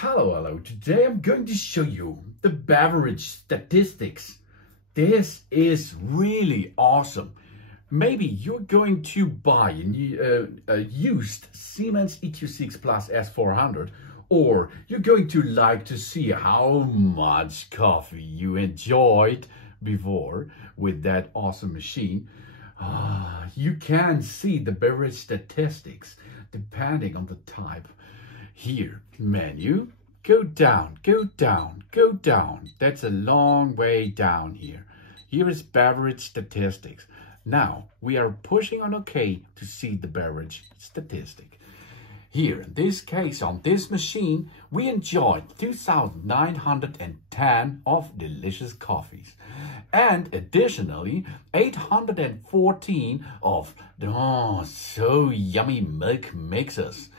Hello. Today I'm going to show you the beverage statistics. This is really awesome. Maybe you're going to buy a used Siemens EQ.6 Plus S400, or you're going to like to see how much coffee you enjoyed before with that awesome machine. You can see the beverage statistics depending on the type. Here, menu, go down. That's a long way down here. Here is beverage statistics. Now, we are pushing on OK to see the beverage statistic. Here, in this case, on this machine, we enjoyed 2,910 of delicious coffees. And additionally, 814 of so yummy milk mixes.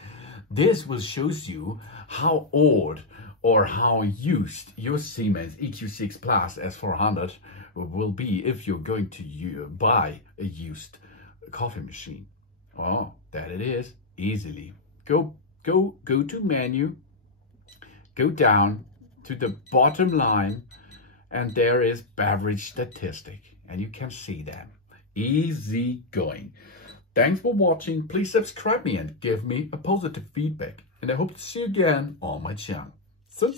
This will shows you how old or how used your Siemens EQ.6 Plus S400 will be if you're going to buy a used coffee machine. Oh, that it is, easily. Go to menu, go down to the bottom line, and there is beverage statistic, and you can see them. Easy going. Thanks for watching. Please subscribe me and give me a positive feedback. And I hope to see you again on my channel. Soon.